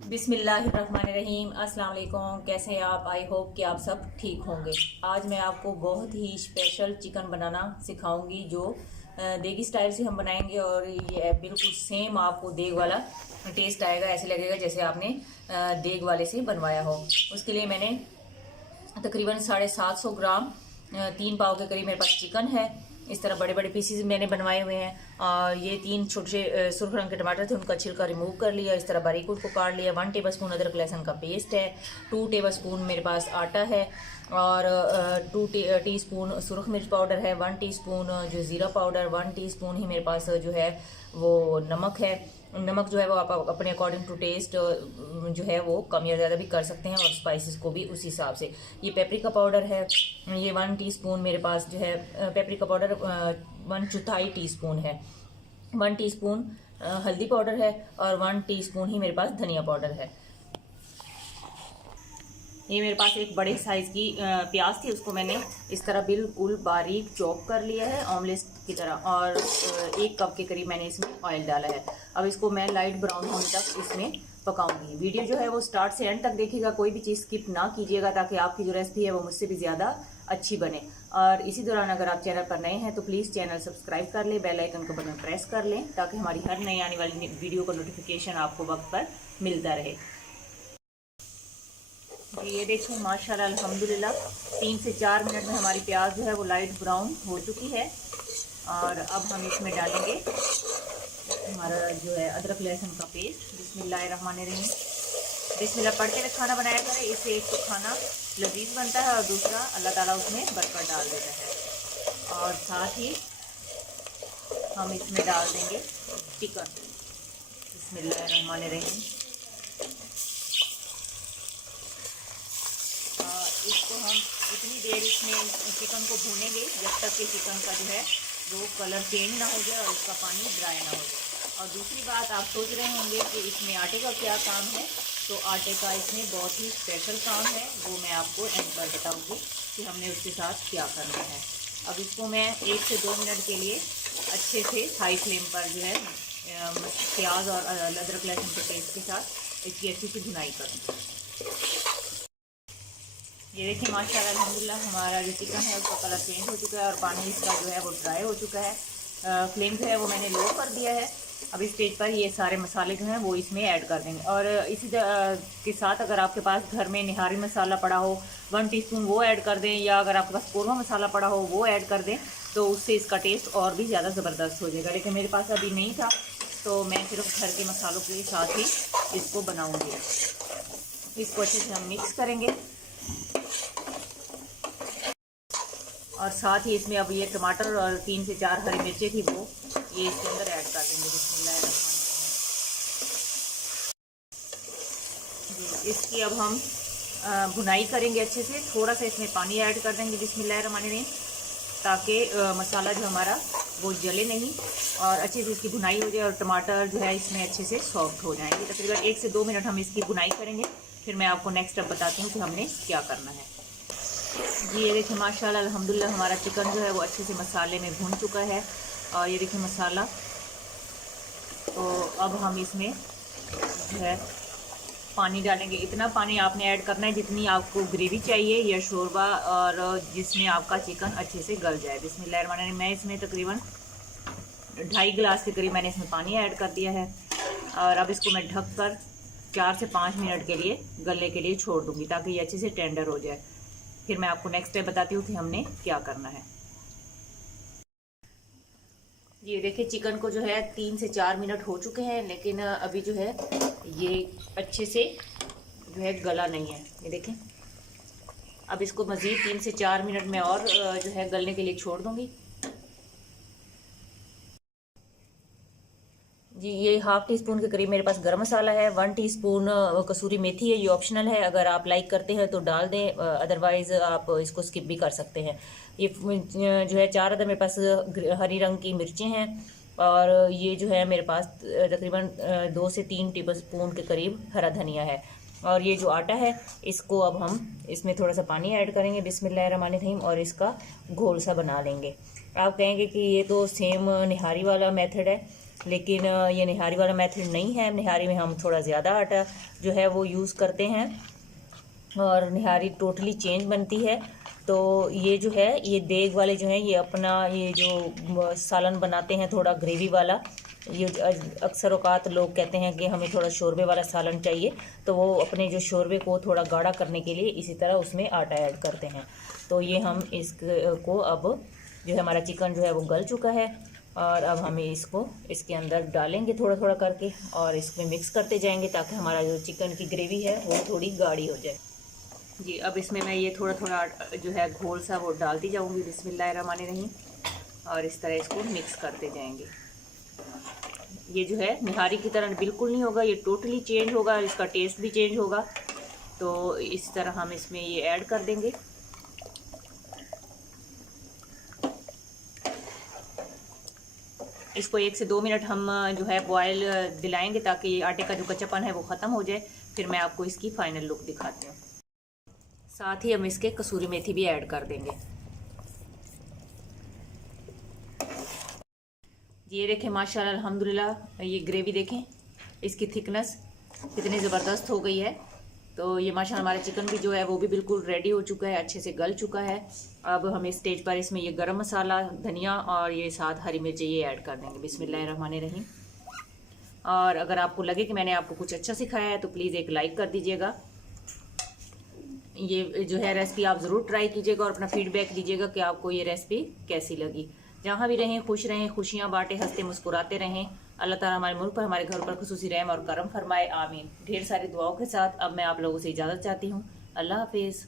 बिस्मिल्लाहिर्रहमानिर्रहीम। अस्सलाम वालेकुम। कैसे हैं आप? आई होप कि आप सब ठीक होंगे। आज मैं आपको बहुत ही स्पेशल चिकन बनाना सिखाऊंगी जो देगी स्टाइल से हम बनाएंगे और ये बिल्कुल सेम आपको देग वाला टेस्ट आएगा। ऐसे लगेगा जैसे आपने देग वाले से बनवाया हो। उसके लिए मैंने तकरीबन 750 ग्राम 3 पाव के करीब मेरे पास चिकन है। इस तरह बड़े बड़े पीसीज मैंने बनवाए हुए हैं। और ये 3 छोटे सुर्ख रंग के टमाटर थे, उनका छिलका रिमूव कर लिया। इस तरह बारीक उनको काट लिया। 1 टेबलस्पून अदरक लहसुन का पेस्ट है। 2 टेबलस्पून मेरे पास आटा है और 2 टीस्पून सुरख मिर्च पाउडर है। 1 टीस्पून जो ज़ीरा पाउडर, 1 टीस्पून ही मेरे पास जो है वो नमक है। नमक जो है वो आप अपने अकॉर्डिंग टू टेस्ट जो है वो कम या ज़्यादा भी कर सकते हैं और स्पाइसेस को भी उस हिसाब से। ये पेपरिका पाउडर है, ये 1 टीस्पून मेरे पास जो है पेपरिका पाउडर 1/4 टीस्पून है। 1 टीस्पून हल्दी पाउडर है और 1 टीस्पून ही मेरे पास धनिया पाउडर है। ये मेरे पास एक बड़े साइज की प्याज थी, उसको मैंने इस तरह बिल्कुल बारीक चॉप कर लिया है ऑमलेट की तरह। और 1 कप के करीब मैंने इसमें ऑयल डाला है। अब इसको मैं लाइट ब्राउन होने तक इसमें पकाऊंगी। वीडियो जो है वो स्टार्ट से एंड तक देखिएगा, कोई भी चीज़ स्किप ना कीजिएगा ताकि आपकी जो रेसिपी है वो मुझसे भी ज़्यादा अच्छी बने। और इसी दौरान अगर आप चैनल पर नए हैं तो प्लीज़ चैनल सब्सक्राइब कर लें, बेल आइकन का बटन प्रेस कर लें ताकि हमारी हर नई आने वाली वीडियो का नोटिफिकेशन आपको वक्त पर मिलता रहे। ये देखिए माशाल्लाह अल्हम्दुलिल्लाह 3 से 4 मिनट में हमारी प्याज जो है वो लाइट ब्राउन हो चुकी है। और अब हम इसमें डालेंगे हमारा जो है अदरक लहसुन का पेस्ट। बिस्मिल्लाहिर्रहमानिर्रहीम। बिस्मिल्लाह पढ़ के खाना बनाया करें, इससे एक तो खाना लजीज बनता है और दूसरा अल्लाह ताला उसमें बरकत डाल देता है। और साथ ही हम इसमें डाल देंगे चिकन। बिस्मिल्लाहिर्रहमानिर्रहीम। इसको हम इतनी देर इसमें चिकन को भूनेंगे जब तक कि चिकन का जो है वो कलर चेंज ना हो जाए और इसका पानी ड्राई ना हो जाए। और दूसरी बात, आप सोच रहे होंगे कि इसमें आटे का क्या काम है, तो आटे का इसमें बहुत ही स्पेशल काम है, वो मैं आपको एंड पर बताऊंगी कि हमने उसके साथ क्या करना है। अब इसको मैं 1 से 2 मिनट के लिए अच्छे से हाई फ्लेम पर जो है प्याज और अदरक लहसुन के पेस्ट के साथ इसकी अच्छी सी भुनाई करूँगी। ये देखिए माशाल्लाह अल्हम्दुलिल्लाह हमारा जो चिकन है उसका कलर चेंज हो चुका है और पानी इसका जो है वो ड्राई हो चुका है। फ्लेम जो है वो मैंने लो कर दिया है। अब इस स्टेज पर ये सारे मसाले जो हैं वो इसमें ऐड कर देंगे। और इसी के साथ अगर आपके पास घर में निहारी मसाला पड़ा हो 1 टीस्पून वो ऐड कर दें, या अगर आपके पास कौरमा मसाला पड़ा हो वो ऐड कर दें, तो उससे इसका टेस्ट और भी ज़्यादा ज़बरदस्त हो जाएगा। लेकिन मेरे पास अभी नहीं था तो मैं सिर्फ घर के मसालों के साथ ही इसको बनाऊँगी। इसको अच्छे से हम मिक्स करेंगे और साथ ही इसमें अब ये टमाटर और 3 से 4 हरी मिर्चें थी वो ये इसके अंदर ऐड कर देंगे। बिस्मिल्लाहिर्रहमानिर्रहीम। इसकी अब हम भुनाई करेंगे अच्छे से। थोड़ा सा इसमें पानी ऐड कर देंगे बिस्मिल्लाहिर्रहमानिर्रहीम, ताकि मसाला जो हमारा वो जले नहीं और अच्छे से इसकी भुनाई हो जाए और टमाटर जो है इसमें अच्छे से सॉफ्ट हो जाएंगे। तकरीबन 1 से 2 मिनट हम इसकी भुनाई करेंगे, फिर मैं आपको नेक्स्ट स्टेप बताती हूँ कि हमने क्या करना है। जी ये देखिए माशाल्लाह अल्हम्दुलिल्लाह हमारा चिकन जो है वो अच्छे से मसाले में भून चुका है। और ये देखिए मसाला, तो अब हम इसमें जो है पानी डालेंगे। इतना पानी आपने ऐड करना है जितनी आपको ग्रेवी चाहिए या शोरबा, और जिसमें आपका चिकन अच्छे से गल जाए। बिस्मिल्लाहिर्रहमानिर्रहीम। मैं इसमें तकरीबन 2.5 गिलास के करीब मैंने इसमें पानी ऐड कर दिया है। और अब इसको मैं ढक कर 4 से 5 मिनट के लिए गलने के लिए छोड़ दूँगी ताकि ये अच्छे से टेंडर हो जाए। फिर मैं आपको नेक्स्ट स्टेप बताती हूँ कि हमने क्या करना है। ये देखिए चिकन को जो है 3 से 4 मिनट हो चुके हैं, लेकिन अभी जो है ये अच्छे से जो है गला नहीं है। ये देखें, अब इसको मज़ीद 3 से 4 मिनट में और जो है गलने के लिए छोड़ दूँगी। जी ये 1/2 टीस्पून के करीब मेरे पास गरम मसाला है। 1 टीस्पून कसूरी मेथी है, ये ऑप्शनल है, अगर आप लाइक करते हैं तो डाल दें, अदरवाइज़ आप इसको स्किप भी कर सकते हैं। ये जो है 4 अदर मेरे पास हरी रंग की मिर्चें हैं। और ये जो है मेरे पास तकरीबन 2 से 3 टेबल स्पून के करीब हरा धनिया है। और ये जो आटा है इसको अब हम इसमें थोड़ा सा पानी ऐड करेंगे बिस्मिल्लाहिर्रहमानिर्रहीम और इसका घोल सा बना लेंगे। आप कहेंगे कि ये तो सेम निहारी वाला मेथड है, लेकिन ये निहारी वाला मेथड नहीं है। निहारी में हम थोड़ा ज़्यादा आटा जो है वो यूज़ करते हैं और निहारी टोटली चेंज बनती है। तो ये जो है ये देग वाले जो हैं ये अपना ये जो सालन बनाते हैं थोड़ा ग्रेवी वाला, ये अक्सर औकात लोग कहते हैं कि हमें थोड़ा शोरबे वाला सालन चाहिए, तो वो अपने जो शोरबे को थोड़ा गाढ़ा करने के लिए इसी तरह उसमें आटा ऐड करते हैं। तो ये हम इसको अब जो है हमारा चिकन जो है वो गल चुका है और अब हम इसको इसके अंदर डालेंगे थोड़ा थोड़ा करके और इसमें मिक्स करते जाएंगे ताकि हमारा जो चिकन की ग्रेवी है वो थोड़ी गाढ़ी हो जाए। जी अब इसमें मैं ये थोड़ा थोड़ा जो है घोल सा वो डालती जाऊंगी बिस्मिल्लाहिर्रहमानिर्रहीम और इस तरह इसको मिक्स करते जाएंगे। ये जो है निहारी की तरह बिल्कुल नहीं होगा, ये टोटली चेंज होगा, इसका टेस्ट भी चेंज होगा। तो इस तरह हम इसमें ये ऐड कर देंगे। इसको 1 से 2 मिनट हम जो है बॉयल दिलाएंगे ताकि आटे का जो कच्चापन है वो ख़त्म हो जाए। फिर मैं आपको इसकी फाइनल लुक दिखाती हूँ। साथ ही हम इसके कसूरी मेथी भी ऐड कर देंगे। ये देखें माशाल्लाह अल्हम्दुलिल्लाह, ये ग्रेवी देखें इसकी थिकनेस कितनी ज़बरदस्त हो गई है। तो ये माशाल्लाह हमारा चिकन भी जो है वो भी बिल्कुल रेडी हो चुका है, अच्छे से गल चुका है। अब हम इस स्टेज पर इसमें ये गरम मसाला, धनिया और ये साथ हरी मिर्ची ये ऐड कर देंगे बिस्मिल्लाहिर्रहमानिर्रहीम। और अगर आपको लगे कि मैंने आपको कुछ अच्छा सिखाया है तो प्लीज़ एक लाइक कर दीजिएगा। ये जो है रेसिपी आप ज़रूर ट्राई कीजिएगा और अपना फीडबैक दीजिएगा कि आपको ये रेसिपी कैसी लगी। जहाँ भी रहें खुश रहें, खुशियाँ बांटें, हंसते मुस्कुराते रहें। अल्लाह ताला हमारे मुल्क पर, हमारे घर पर खुसूसी रहम और करम फरमाए, आमीन। ढेर सारी दुआओं के साथ अब मैं आप लोगों से इजाज़त चाहती हूँ। अल्लाह हाफिज़।